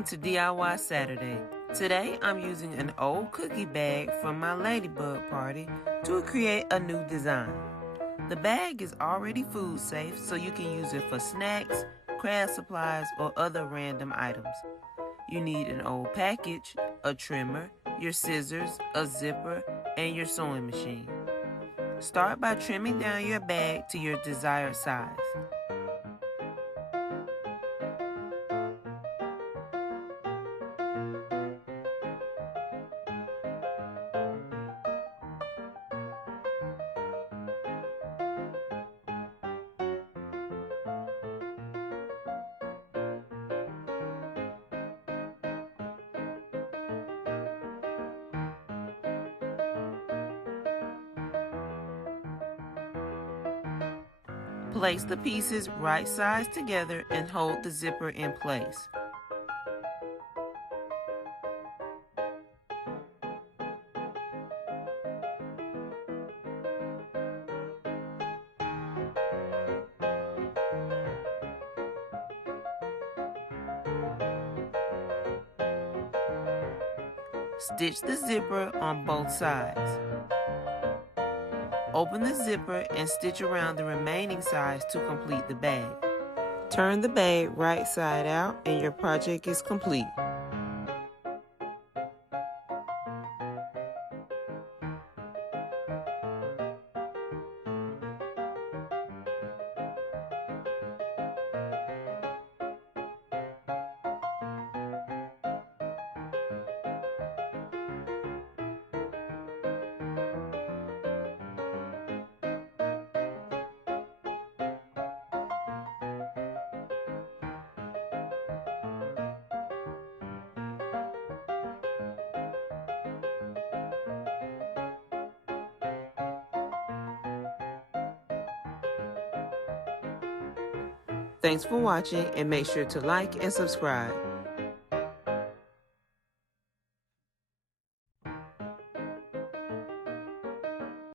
Welcome to DIY Saturday. Today I'm using an old cookie bag from my ladybug party to create a new design. The bag is already food safe, so you can use it for snacks, craft supplies, or other random items. You need an old package, a trimmer, your scissors, a zipper, and your sewing machine. Start by trimming down your bag to your desired size. Place the pieces right sides together and hold the zipper in place. Stitch the zipper on both sides. Open the zipper and stitch around the remaining sides to complete the bag. Turn the bag right side out and your project is complete. Thanks for watching and make sure to like and subscribe.